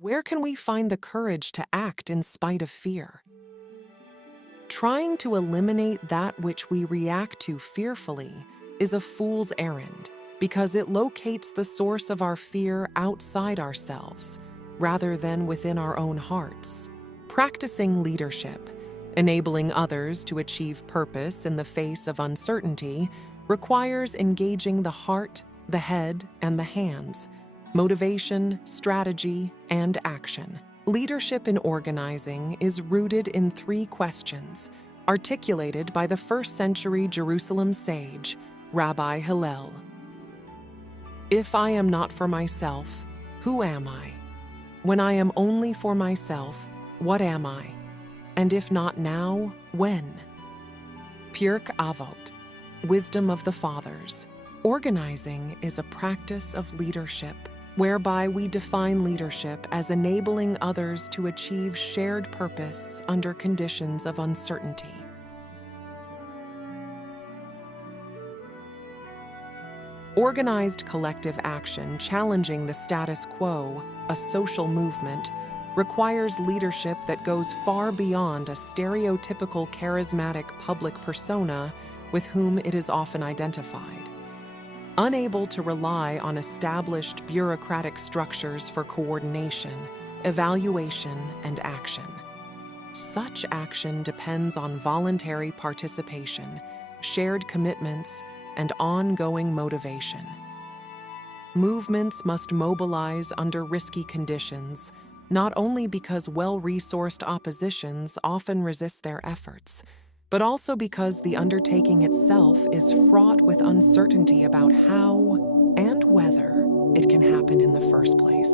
Where can we find the courage to act in spite of fear? Trying to eliminate that which we react to fearfully is a fool's errand because it locates the source of our fear outside ourselves rather than within our own hearts. Practicing leadership, enabling others to achieve purpose in the face of uncertainty, requires engaging the heart, the head, and the hands, motivation, strategy, and action. Leadership in organizing is rooted in 3 questions, articulated by the 1st century Jerusalem sage, Rabbi Hillel. If I am not for myself, who am I? When I am only for myself, what am I? And if not now, when? Pirk Avot, Wisdom of the Fathers. Organizing is a practice of leadership, whereby we define leadership as enabling others to achieve shared purpose under conditions of uncertainty. Organized collective action challenging the status quo, a social movement, requires leadership that goes far beyond a stereotypical charismatic public persona with whom it is often identified. Unable to rely on established bureaucratic structures for coordination, evaluation, and action. Such action depends on voluntary participation, shared commitments, and ongoing motivation. Movements must mobilize under risky conditions, not only because well-resourced oppositions often resist their efforts, but also because the undertaking itself is fraught with uncertainty about how and whether it can happen in the first place.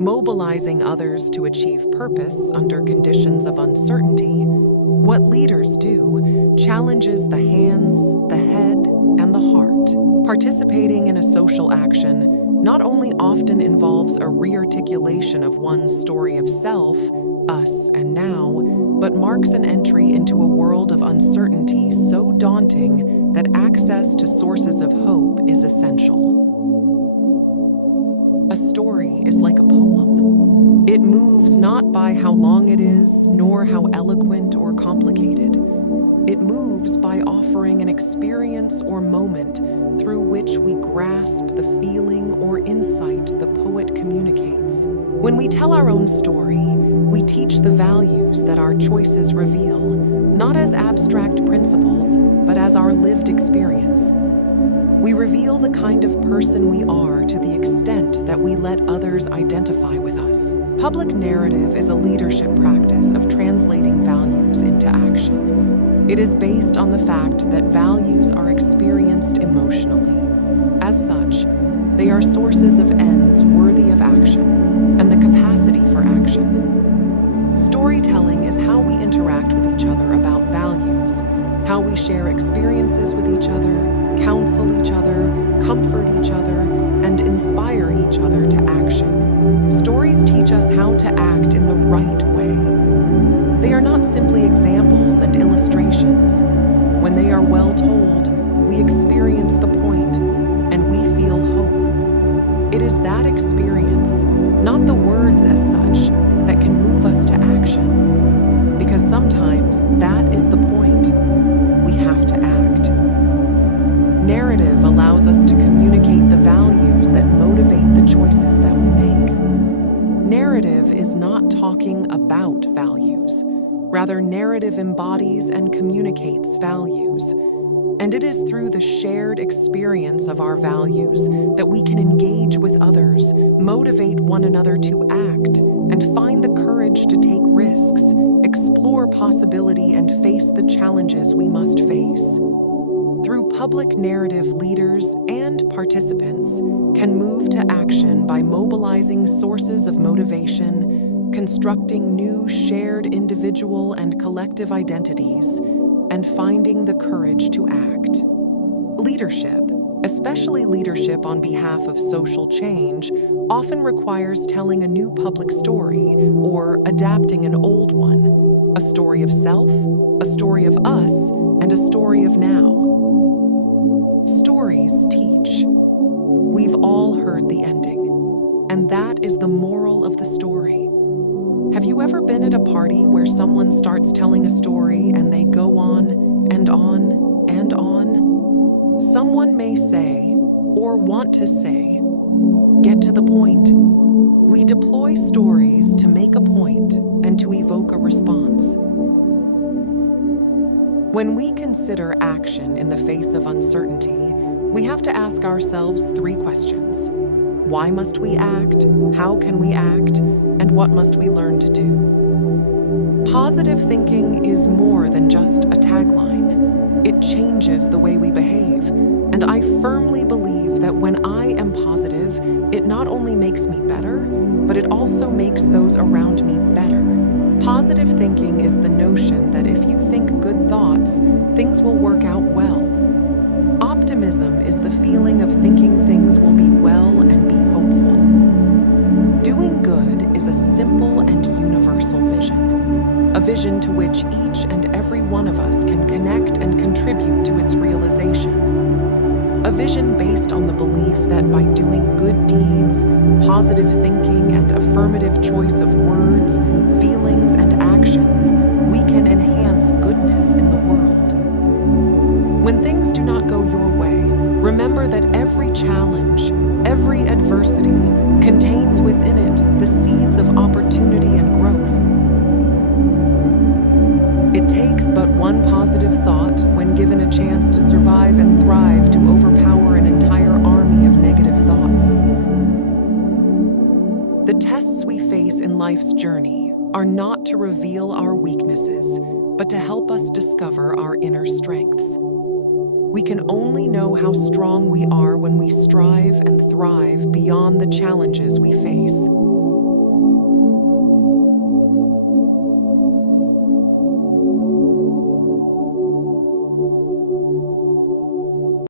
Mobilizing others to achieve purpose under conditions of uncertainty, what leaders do challenges the hands, the head, and the heart. Participating in a social action not only often involves a re-articulation of one's story of self, us and now, but marks an entry into a world of uncertainty so daunting that access to sources of hope is essential. A story is like a poem. It moves not by how long it is, nor how eloquent or complicated. It moves by offering an experience or moment through which we grasp the feeling or insight the poet communicates. When we tell our own story, we teach the values that our choices reveal, not as abstract principles, but as our lived experience. We reveal the kind of person we are to the extent that we let others identify with us. Public narrative is a leadership practice of translating values into action. It is based on the fact that values are experienced emotionally. As such, they are sources of ends worthy of action and the capacity for action. Storytelling is how we interact with each other about values, how we share experiences with each other, counsel each other, comfort each other, and inspire each other to action. Stories teach us how to act in the right way. They are not simply examples and illustrations. When they are well told, we experience the point, and we feel hope. It is that experience, not the words as such, that can move us to action. Because sometimes that is the point. We have to act. Narrative allows us to communicate the values that motivate the choices that we make. Narrative is not talking about values. Rather, narrative embodies and communicates values. And it is through the shared experience of our values that we can engage with others, motivate one another to act, and find the courage to take risks, explore possibility, and face the challenges we must face. Through public narrative, leaders and participants can move to action by mobilizing sources of motivation, constructing new shared individual and collective identities, and finding the courage to act. Leadership, especially leadership on behalf of social change, often requires telling a new public story or adapting an old one, a story of self, a story of us, and a story of now. Stories teach. We've all heard the ending, And that is the moral of the story. Have you ever been at a party where someone starts telling a story and they go on and on and on? Someone may say, or want to say, "Get to the point." We deploy stories to make a point and to evoke a response. When we consider action in the face of uncertainty, we have to ask ourselves 3 questions. Why must we act? How can we act? And what must we learn to do? Positive thinking is more than just a tagline. It changes the way we behave. And I firmly believe that when I am positive, it not only makes me better, but it also makes those around me better. Positive thinking is the notion that if you think good thoughts, things will work out well. Optimism is the feeling of thinking things will be well and be hopeful. Doing good is a simple and universal vision, a vision to which each and every one of us can connect and contribute to its realization. A vision based on the belief that by doing good deeds, positive thinking, and affirmative choice of words, feelings, and actions, we can enhance goodness in the world. When things do not go your way, remember that every challenge, every adversity, contains within it the seeds of opportunity and growth. It takes but one positive thought, when given a chance to survive and thrive, to overpower an entire army of negative thoughts. The tests we face in life's journey are not to reveal our weaknesses, but to help us discover our inner strengths. We can only know how strong we are when we strive and thrive beyond the challenges we face.